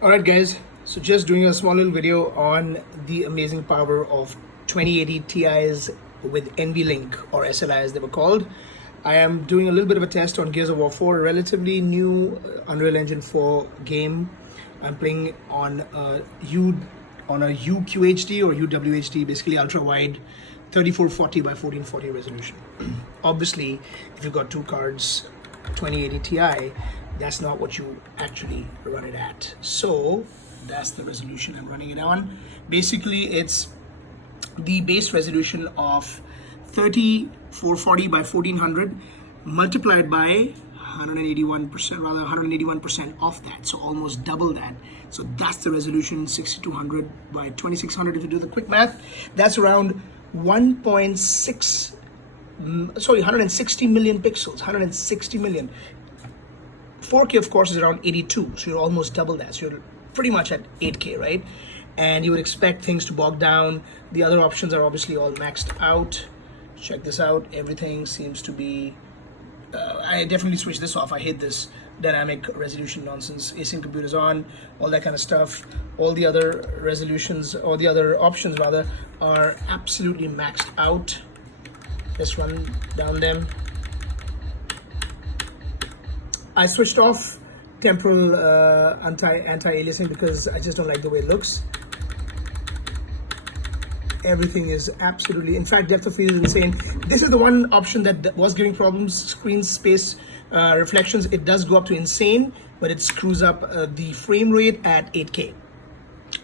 Alright guys, so just doing a small little video on the amazing power of 2080 Ti's with NVLINK, or SLI as they were called. I am doing a little bit of a test on Gears of War 4, a relatively new Unreal Engine 4 game. I'm playing on a UQHD or UWHD, basically ultra wide 3440 by 1440 resolution. Obviously, if you've got two cards, 2080 Ti, that's not what you actually run it at. So that's the resolution I'm running it on. Basically, it's the base resolution of 3440 by 1400 multiplied by 181%, rather 181% of that, so almost double that. So that's the resolution. 6200 by 2600, if you do the quick math, that's around 160 million pixels. 160 million. 4K of course is around 82, so you're almost double that, so you're pretty much at 8K, right? And you would expect things to bog down. The other options are obviously all maxed out. Check this out. Everything seems to be I definitely switched this off. I hate this dynamic resolution nonsense. Async computers on, all that kind of stuff. All the other resolutions, or the other options rather, are absolutely maxed out. Let's run down them. I switched off temporal anti-aliasing because I just don't like the way it looks. Everything is absolutely, in fact, depth of field is insane. This is the one option that was giving problems. Screen space reflections, it does go up to insane, but it screws up the frame rate at 8K.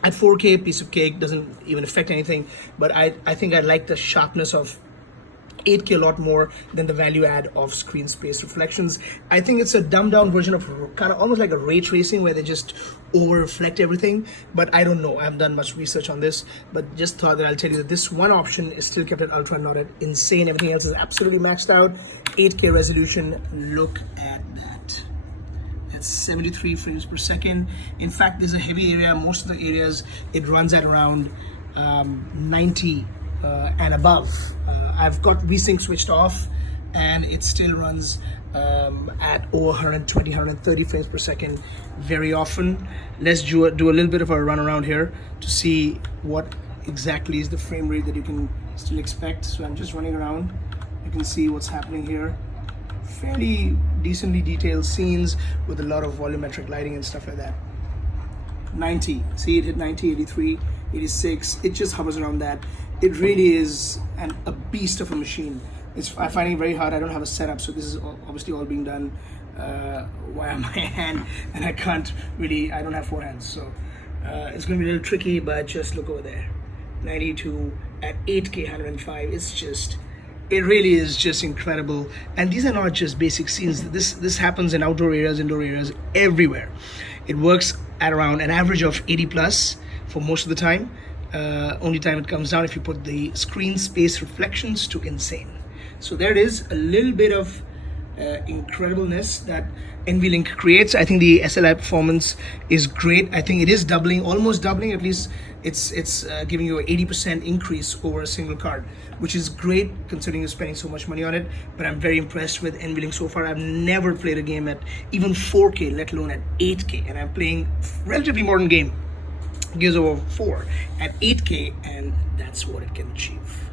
At 4K, piece of cake, doesn't even affect anything. But I think I like the sharpness of 8K a lot more than the value add of screen space reflections. I think it's a dumbed down version of kind of almost like a ray tracing where they just over reflect everything, but I don't know. I haven't done much research on this, but just thought that I'll tell you that this one option is still kept at ultra, not at insane. Everything else is absolutely maxed out. 8K resolution, look at that. That's 73 frames per second. In fact, there's a heavy area. Most of the areas it runs at around 90 and above. I've got VSync switched off and it still runs at over 120, 130 frames per second very often. Let's do a little bit of a run around here to see what exactly is the frame rate that you can still expect. So I'm just running around. You can see what's happening here. Fairly decently detailed scenes with a lot of volumetric lighting and stuff like that. 90, see it hit 90, 83, 86, it just hovers around that. It really is a beast of a machine. I'm finding it very hard. I don't have a setup, so this is obviously all being done via my hand, and I don't have four hands, so it's going to be a little tricky, but just look over there. 92 at 8K 105, it really is just incredible. And these are not just basic scenes. This happens in outdoor areas, indoor areas, everywhere. It works at around an average of 80 plus for most of the time. Only time it comes down if you put the screen space reflections to insane. So there it is, a little bit of incredibleness that NVLink creates. I think the SLI performance is great. I think it is doubling, almost doubling. At least it's giving you an 80% increase over a single card, which is great considering you're spending so much money on it. But I'm very impressed with NVLink so far. I've never played a game at even 4K, let alone at 8K, and I'm playing relatively modern game, Gears of War 4 at 8K, and that's what it can achieve.